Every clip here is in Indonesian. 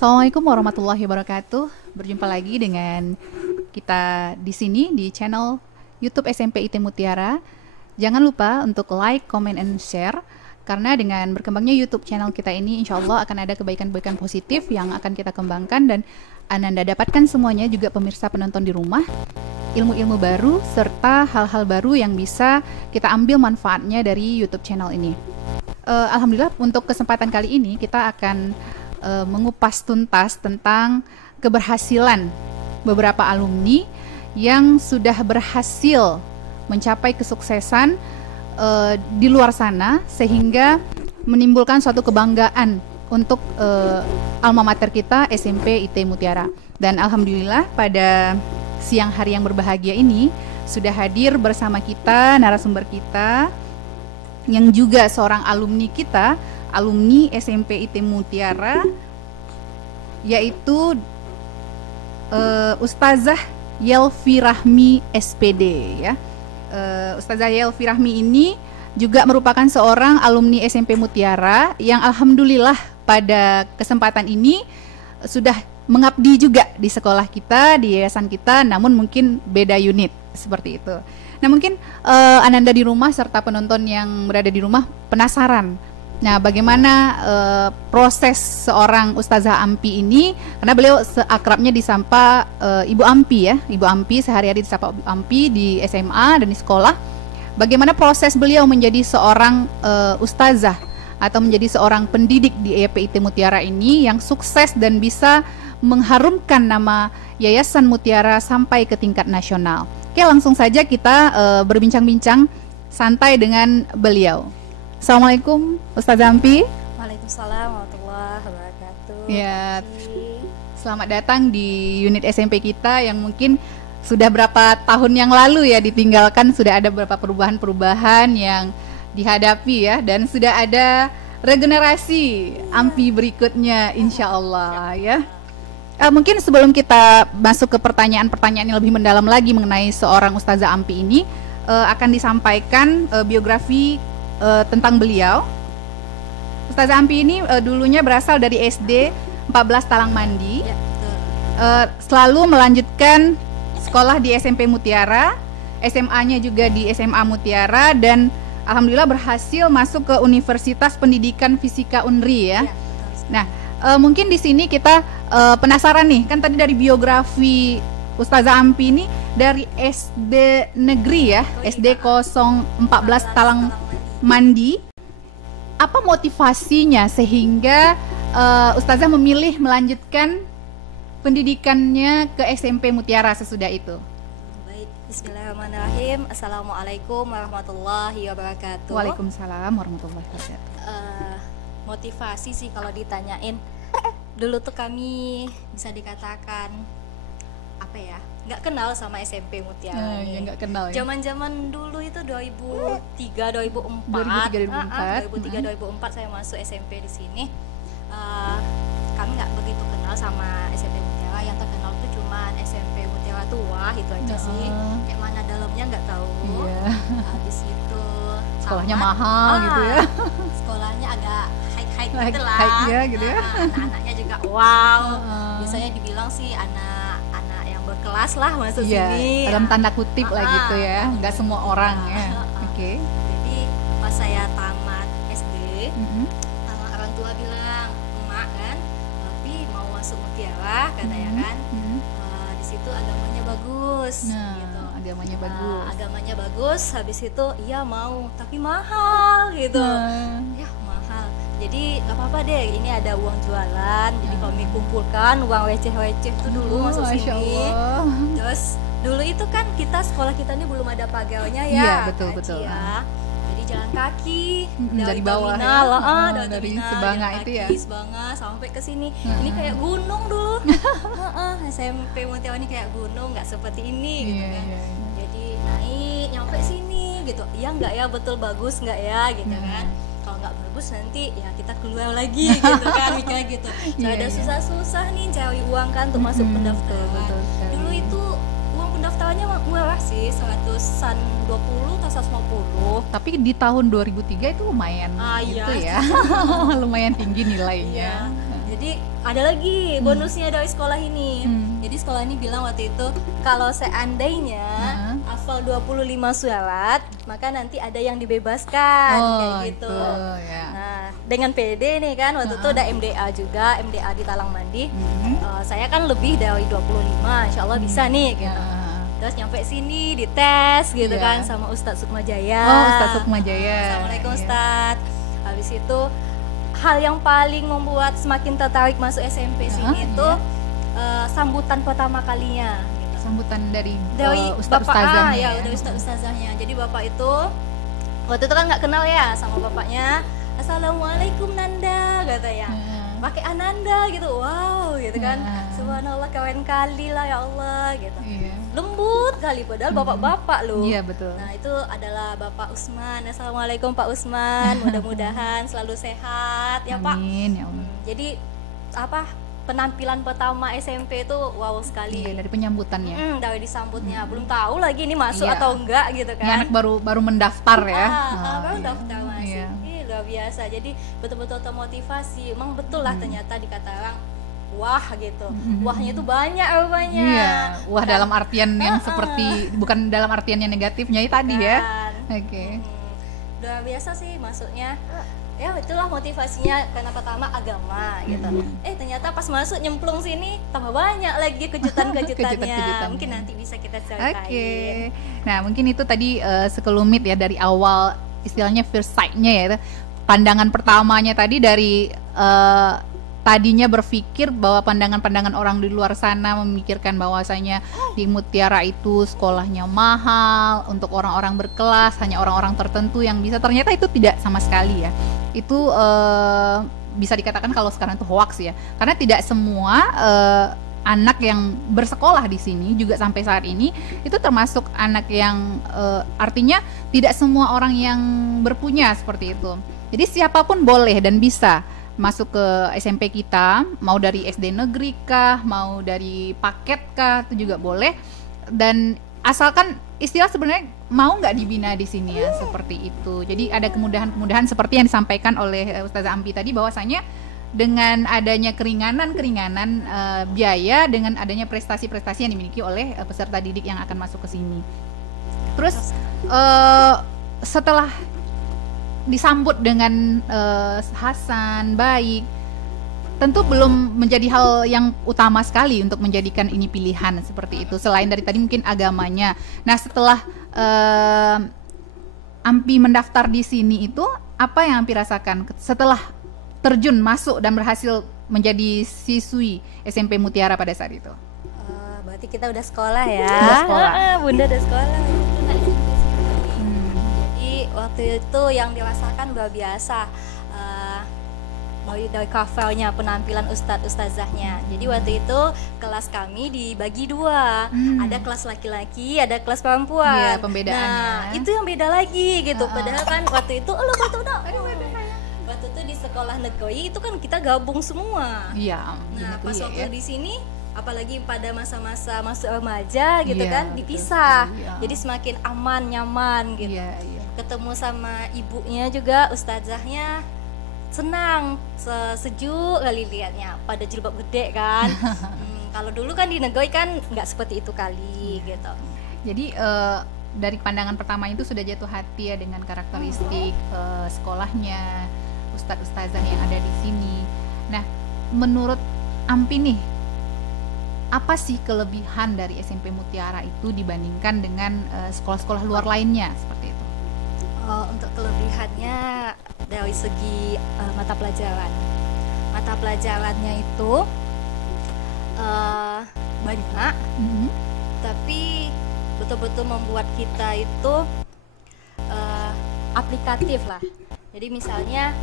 Assalamualaikum warahmatullahi wabarakatuh. Berjumpa lagi dengan kita di sini di channel YouTube SMP IT Mutiara. Jangan lupa untuk like, comment, and share. Karena dengan berkembangnya YouTube channel kita ini, insya Allah akan ada kebaikan-kebaikan positif yang akan kita kembangkan dan Ananda dapatkan semuanya, juga pemirsa penonton di rumah, ilmu-ilmu baru serta hal-hal baru yang bisa kita ambil manfaatnya dari YouTube channel ini. Alhamdulillah untuk kesempatan kali ini kita akan mengupas tuntas tentang keberhasilan beberapa alumni yang sudah berhasil mencapai kesuksesan di luar sana sehingga menimbulkan suatu kebanggaan untuk alma mater kita SMP IT Mutiara. Dan alhamdulillah pada siang hari yang berbahagia ini sudah hadir bersama kita narasumber kita yang juga seorang alumni kita, alumni SMP IT Mutiara, yaitu Ustazah Yelvi Rahmi SPD ya. Ustazah Yelvi Rahmi ini juga merupakan seorang alumni SMP Mutiara yang alhamdulillah pada kesempatan ini sudah mengabdi juga di sekolah kita, di yayasan kita, namun mungkin beda unit seperti itu. Nah mungkin Ananda di rumah serta penonton yang berada di rumah penasaran. Nah bagaimana proses seorang Ustazah Ampi ini, karena beliau seakrabnya disapa Ibu Ampi ya, Ibu Ampi sehari-hari disapa Ibu Ampi di SMA dan di sekolah. Bagaimana proses beliau menjadi seorang Ustazah atau menjadi seorang pendidik di YPIT Mutiara ini yang sukses dan bisa mengharumkan nama Yayasan Mutiara sampai ke tingkat nasional. Oke, langsung saja kita berbincang-bincang santai dengan beliau. Assalamualaikum Ustazah Ampi. Waalaikumsalam warahmatullahi wabarakatuh. Ya, selamat datang di unit SMP kita yang mungkin sudah berapa tahun yang lalu ya ditinggalkan, sudah ada beberapa perubahan-perubahan yang dihadapi ya, dan sudah ada regenerasi Ampi berikutnya insya Allah ya. Mungkin sebelum kita masuk ke pertanyaan-pertanyaan yang lebih mendalam lagi mengenai seorang Ustazah Ampi ini, akan disampaikan biografi tentang beliau. Ustazah Ampi ini dulunya berasal dari SD 14 Talang Mandi, Ya, betul. Selalu melanjutkan sekolah di SMP Mutiara, SMA-nya juga di SMA Mutiara, dan alhamdulillah berhasil masuk ke Universitas Pendidikan Fisika Unri ya. Ya, betul. Nah, mungkin di sini kita penasaran nih, kan tadi dari biografi Ustazah Ampi ini dari SD negeri ya, SD 014 Talang Mandi. Apa motivasinya sehingga Ustazah memilih melanjutkan pendidikannya ke SMP Mutiara sesudah itu? Baik, bismillahirrahmanirrahim. Assalamualaikum warahmatullahi wabarakatuh. Waalaikumsalam warahmatullahi wabarakatuh. Motivasi sih kalau ditanyain, dulu tuh kami bisa dikatakan apa ya, nggak kenal sama SMP Mutiara Ya nih. nggak kenal ya. Zaman-zaman dulu itu 2003 2004 2004 saya masuk SMP di sini. Kami nggak begitu kenal sama SMP Mutiara, yang terkenal tuh cuma SMP Mutiara Tua, itu aja sih. Kayak mana dalamnya nggak tahu. Iya. Habis itu Sekolahnya tamat. mahal gitu ya. Sekolahnya agak high High- gitu lah. high-nya gitu ya. Anak-anaknya juga wow. Heeh. Biasanya dibilang sih anak-anak yang berkelas lah masuk Iya, sini. dalam tanda kutip lah Ah, gitu ya, nggak semua orang ya. Ah. Oke. Jadi pas saya tamat SD, Mhm. orang tua bilang, "Emak kan, tapi mau masuk Mutiara," katanya kan. Mhm. Di situ agamanya bagus Nah, gitu. agamanya bagus. Agamanya bagus, habis itu iya mau, tapi mahal gitu. Nah, Ya mahal. Jadi nggak apa-apa deh, ini ada uang jualan. Jadi kami kumpulkan uang receh-receh itu dulu masuk Masya sini. Allah. Terus dulu itu kan sekolah kita ini belum ada pagarnya ya. Iya, betul, Kak betul. Ci, ya. Jadi jalan kaki Dari bawah ya. terminal, Dari terminal, Sebanga jalan itu ya. kaki, Sebanga sampai ke sini. Ini kayak gunung dulu. SMP Mutiara ini kayak gunung, nggak seperti ini gitu Iya, kan. iya, iya. Jadi naik nyampe sini gitu. Iya nggak ya, betul bagus nggak ya gitu Nah. kan. Kalau nggak bagus nanti ya kita keluar lagi gitu kan, mikirnya gitu. Iya, Ada iya. susah-susah nih cari uang kan untuk masuk pendaftaran. betul sekali. Dulu itu uang pendaftarannya murah sih, 120 atau 150. Tapi di tahun 2003 itu lumayan Ah, gitu iya. ya. Lumayan tinggi Iya. nilainya. Jadi ada lagi bonusnya dari sekolah ini. Jadi sekolah ini bilang waktu itu kalau seandainya hafal 25 sholat, maka nanti ada yang dibebaskan kayak gitu. Ya. Nah, dengan PD nih kan waktu itu ada MDA juga, MDA di Talang Mandi. Saya kan lebih dari 25, insya Allah bisa nih gitu. Terus nyampe sini dites gitu kan sama Ustadz Sukmajaya. Ustadz Sukmajaya. Assalamualaikum Ustadz. Habis itu hal yang paling membuat semakin tertarik masuk SMP sini itu sambutan pertama kalinya gitu. Sambutan dari Ustadz Ustazahnya ya, dari Ustadz Ustazahnya. Jadi bapak itu waktu itu kan nggak kenal ya sama bapaknya. Assalamualaikum Nanda katanya. Pakai Ananda gitu, wow gitu kan. Subhanallah keren kali lah ya Allah gitu. Lembut kali padahal bapak-bapak loh. Iya betul. Nah itu adalah Bapak Usman. Assalamualaikum Pak Usman, mudah-mudahan selalu sehat ya Pak. Amin ya Allah. Jadi apa penampilan pertama SMP itu wow sekali. Dari penyambutannya. Dari disambutnya. Belum tahu lagi ini masuk atau enggak gitu kan. Ini anak baru mendaftar ya. Baru daftar masih. Luar biasa. Jadi betul-betul termotivasi. Emang betul lah ternyata dikata orang wah gitu. Wahnya itu banyak rupanya. Iya. Wah dalam artian yang seperti bukan dalam artian yang negatifnya tadi ya. Oke. Luar biasa sih maksudnya. Ya itulah motivasinya karena pertama agama gitu. Ternyata pas masuk nyemplung sini tambah banyak lagi kejutan-kejutannya. Mungkin nanti bisa kita ceritain. Oke. Nah mungkin itu tadi sekelumit ya dari awal istilahnya first sight-nya ya. Pandangan pertamanya tadi dari tadinya berpikir bahwa pandangan-pandangan orang di luar sana memikirkan bahwasanya di Mutiara itu sekolahnya mahal, untuk orang-orang berkelas, hanya orang-orang tertentu yang bisa. Ternyata itu tidak sama sekali ya. Itu bisa dikatakan kalau sekarang itu hoax ya. Karena tidak semua anak yang bersekolah di sini juga sampai saat ini itu termasuk anak yang artinya tidak semua orang yang berpunya seperti itu. Jadi siapapun boleh dan bisa masuk ke SMP kita, mau dari SD negeri kah, mau dari paket kah, itu juga boleh. Dan asalkan istilah sebenarnya mau nggak dibina di sini ya, seperti itu. Jadi ada kemudahan-kemudahan seperti yang disampaikan oleh Ustazah Ampi tadi, bahwasanya dengan adanya keringanan biaya, dengan adanya prestasi-prestasi yang dimiliki oleh peserta didik yang akan masuk ke sini. Terus setelah disambut dengan hasan, baik, tentu belum menjadi hal yang utama sekali untuk menjadikan ini pilihan seperti itu. Selain dari tadi mungkin agamanya. Nah setelah Ampi mendaftar di sini itu, apa yang Ampi rasakan setelah terjun masuk dan berhasil menjadi siswi SMP Mutiara pada saat itu? Berarti kita udah sekolah ya. Udah sekolah. Bunda udah sekolah. Jadi waktu itu yang dirasakan luar biasa. Dari covernya, penampilan ustazahnya. Jadi waktu itu kelas kami dibagi dua. Ada kelas laki-laki, ada kelas perempuan. Iya, pembedaannya. Nah, itu yang beda lagi gitu. Padahal kan waktu itu waktu itu di sekolah negeri itu kan kita gabung semua. Iya. Nah, pas waktu di sini apalagi pada masa-masa masuk remaja gitu kan dipisah. Jadi semakin aman, nyaman gitu. Ketemu sama ibunya juga, ustazahnya senang, sejuk kali lihatnya, pada jilbab gede kan. Kalau dulu kan di negeri kan nggak seperti itu kali gitu. Jadi dari pandangan pertama itu sudah jatuh hati ya dengan karakteristik sekolahnya, ustadz-ustazah yang ada di sini. Nah, menurut Ampi nih, apa sih kelebihan dari SMP Mutiara itu dibandingkan dengan sekolah-sekolah luar lainnya seperti itu? Untuk kelebihannya dari segi mata pelajaran. Mata pelajarannya itu banyak, tapi betul-betul membuat kita itu aplikatif lah. Jadi misalnya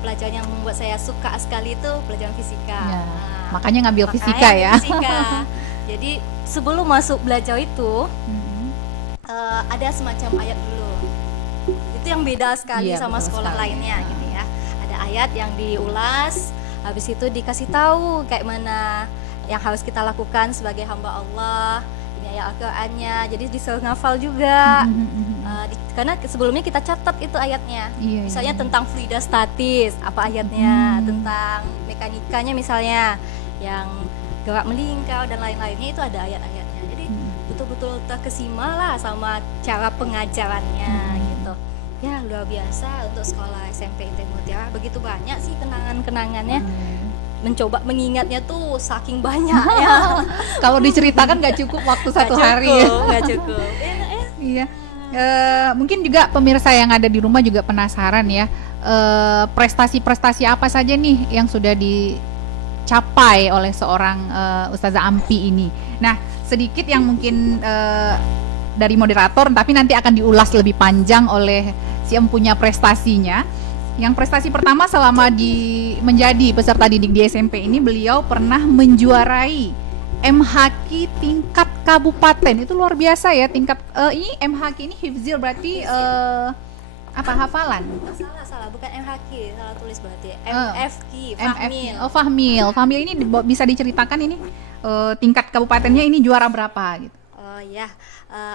pelajaran yang membuat saya suka sekali itu pelajaran fisika. Ya, makanya ngambil fisika ya. Fisika. Jadi sebelum masuk belajar itu ada semacam ayat dulu. Itu yang beda sekali sama sekolah lainnya gitu ya. Ada ayat yang diulas, habis itu dikasih tahu kayak mana yang harus kita lakukan sebagai hamba Allah, ini ayat Al-Qur'annya, jadi disuruh ngafal juga. Karena sebelumnya kita catat itu ayatnya. Misalnya tentang fluida statis, apa ayatnya, tentang mekanikanya misalnya yang gerak melingkar dan lain-lainnya, itu ada ayat-ayatnya. Jadi betul-betul terkesima lah sama cara pengajarannya gitu. Ya luar biasa untuk sekolah SMP IT Mutiara, begitu banyak sih kenangan-kenangannya. Mencoba mengingatnya tuh saking banyak ya. Kalau diceritakan nggak cukup waktu satu hari ya. Nggak cukup. Iya. Mungkin juga pemirsa yang ada di rumah juga penasaran ya, prestasi-prestasi apa saja nih yang sudah dicapai oleh seorang Ustazah Ampi ini. Nah, sedikit yang mungkin dari moderator, tapi nanti akan diulas lebih panjang oleh si empunya prestasinya. Yang prestasi pertama, selama menjadi peserta didik di SMP ini, beliau pernah menjuarai MHQ tingkat kabupaten. Itu luar biasa ya, tingkat ini MHQ ini hifzil berarti apa, hafalan? Salah, bukan MHQ, salah tulis berarti. MFQ, Fahmil. Fahmil. Fahmil ini bisa diceritakan ini tingkat kabupatennya ini juara berapa gitu? Oh ya,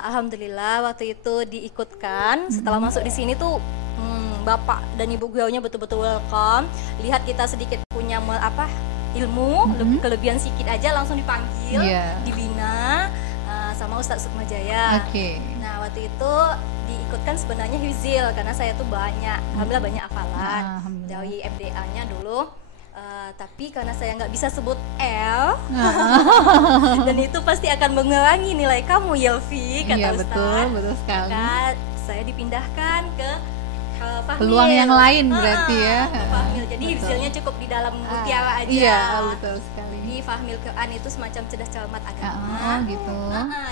alhamdulillah waktu itu diikutkan. Setelah masuk di sini tuh Bapak dan Ibu gurunya betul-betul welcome. Lihat kita sedikit punya ilmu, kelebihan sedikit aja langsung dipanggil, dibina sama Ustadz Sukmajaya. Nah waktu itu diikutkan sebenarnya hifzil karena saya tuh banyak, alhamdulillah banyak hafalan dari MDA-nya dulu. Tapi karena saya nggak bisa sebut L dan itu pasti akan mengurangi nilai kamu Yelvi, kata Ustadz. Betul sekali. Maka saya dipindahkan ke Fahmil. Peluang yang lain berarti ya. Fahmil. Jadi hifzilnya cukup di dalam mutiara aja. Iya, betul sekali. Di Fahmil Quran itu semacam cerdas cermat agama. Gitu.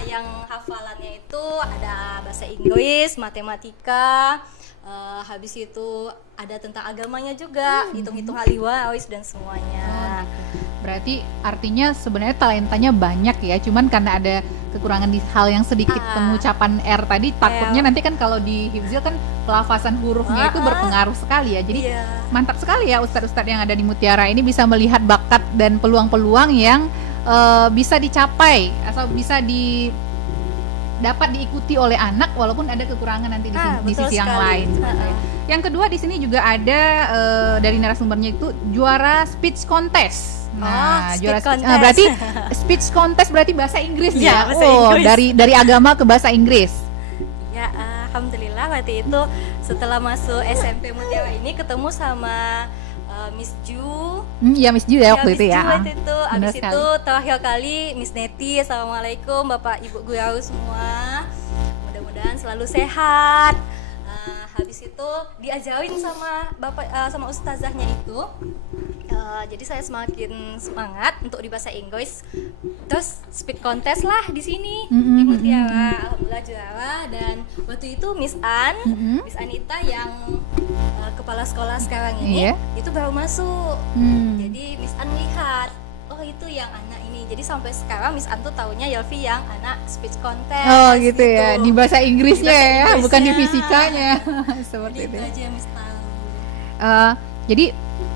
Yang hafalannya itu ada bahasa Inggris, matematika, habis itu ada tentang agamanya juga, hitung-hitung hal waris dan semuanya. Berarti artinya sebenarnya talentanya banyak ya, cuman karena ada kekurangan di hal yang sedikit, pengucapan R tadi, takutnya nanti kan kalau di hifzil kan pelafasan hurufnya itu berpengaruh sekali ya. Jadi mantap sekali ya ustadz-ustadz yang ada di Mutiara ini bisa melihat bakat dan peluang-peluang yang bisa dicapai atau bisa dapat diikuti oleh anak walaupun ada kekurangan nanti di sisi yang lain. Yang kedua di sini juga ada dari narasumbernya itu juara speech contest. Nah, juara contest. Berarti speech contest berarti bahasa Inggris ya. Bahasa Inggris. Dari agama ke bahasa Inggris. Ya, alhamdulillah waktu itu setelah masuk SMP Mutiara ini ketemu sama Miss Ju. Iya Miss Ju ya waktu itu ya. Abis itu terakhir kali Miss Neti. Assalamualaikum Bapak Ibu guru semua. Mudah-mudahan selalu sehat. Habis itu diajarin sama bapak sama ustazahnya itu. Jadi saya semakin semangat untuk di bahasa Inggris. Terus speed contest lah di sini di Mutiara. Alhamdulillah juara. Dan waktu itu Miss Miss Anita yang kepala sekolah sekarang ini itu baru masuk. Jadi Miss An lihat, oh itu yang anak ini. Jadi sampai sekarang Miss An tuh taunya Yelvi yang anak speech contest. Oh gitu ya, di bahasa Inggrisnya ya, bukan di fisikanya. Seperti itu aja Miss tahu. Jadi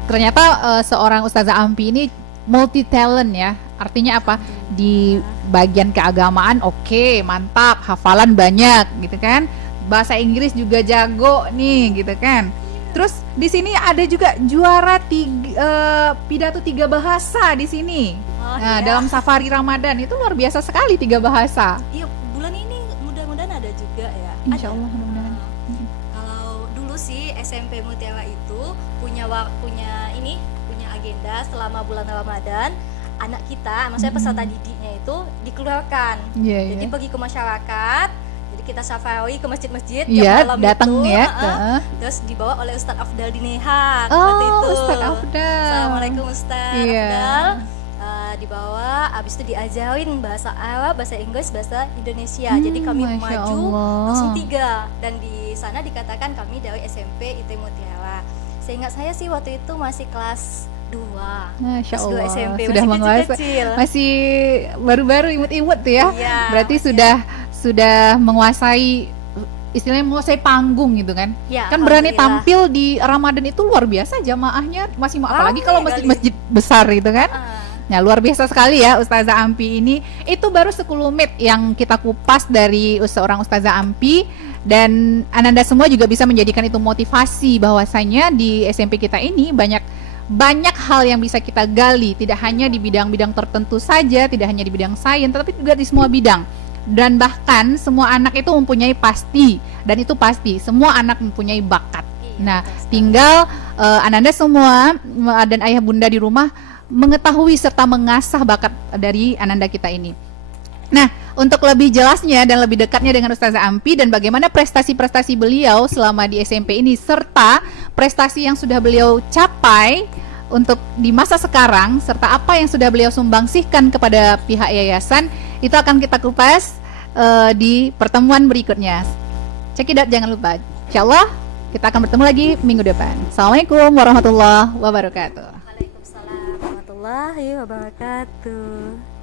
ternyata seorang Ustazah Ampi ini multi talent ya. Artinya apa? Di bagian keagamaan oke, mantap, hafalan banyak gitu kan. Bahasa Inggris juga jago nih gitu kan. Terus di sini ada juga juara pidato 3 bahasa di sini. Dalam safari Ramadan itu luar biasa sekali 3 bahasa. Iya, bulan ini mudah-mudahan ada juga ya. Insya Allah mudah-mudahan. Kalau dulu sih SMP Mutiara itu punya agenda selama bulan Ramadan, anak kita, maksudnya peserta didiknya itu dikeluarkan. Jadi pergi ke masyarakat. Jadi kita safari ke masjid-masjid malam datang itu, terus dibawa oleh Ustadz Afdal Dinehak waktu itu. Ustadz Afdal. Assalamualaikum Ustadz Afdal. Dibawa, abis itu diajarin bahasa Arab, bahasa Inggris, bahasa Indonesia. Jadi kami maju langsung 3 dan di sana dikatakan kami dari SMP IT Mutiara. Seingat saya sih waktu itu masih kelas 2. Masya Allah, SMP, sudah menguasai, masih baru-baru imut-imut tuh ya. Berarti sudah menguasai, istilahnya menguasai panggung gitu kan. Kan berani tampil di Ramadan itu luar biasa, jamaahnya masih apalagi kalau masjid-masjid besar gitu kan. Nah, luar biasa sekali ya Ustazah Ampi ini. Itu baru 10 menit yang kita kupas dari seorang Ustazah Ampi, dan Ananda semua juga bisa menjadikan itu motivasi bahwasanya di SMP kita ini banyak hal yang bisa kita gali, tidak hanya di bidang-bidang tertentu saja, tidak hanya di bidang sains, tetapi juga di semua bidang. Dan bahkan semua anak itu mempunyai pasti, dan itu pasti semua anak mempunyai bakat. Nah, tinggal Ananda semua dan ayah bunda di rumah mengetahui serta mengasah bakat dari Ananda kita ini. Nah, untuk lebih jelasnya dan lebih dekatnya dengan Ustazah Ampi dan bagaimana prestasi-prestasi beliau selama di SMP ini serta prestasi yang sudah beliau capai untuk di masa sekarang serta apa yang sudah beliau sumbangsihkan kepada pihak yayasan, itu akan kita kupas di pertemuan berikutnya. Cekidot, jangan lupa. Insyaallah kita akan bertemu lagi minggu depan. Assalamualaikum warahmatullahi wabarakatuh. Waalaikumsalam warahmatullahi wabarakatuh.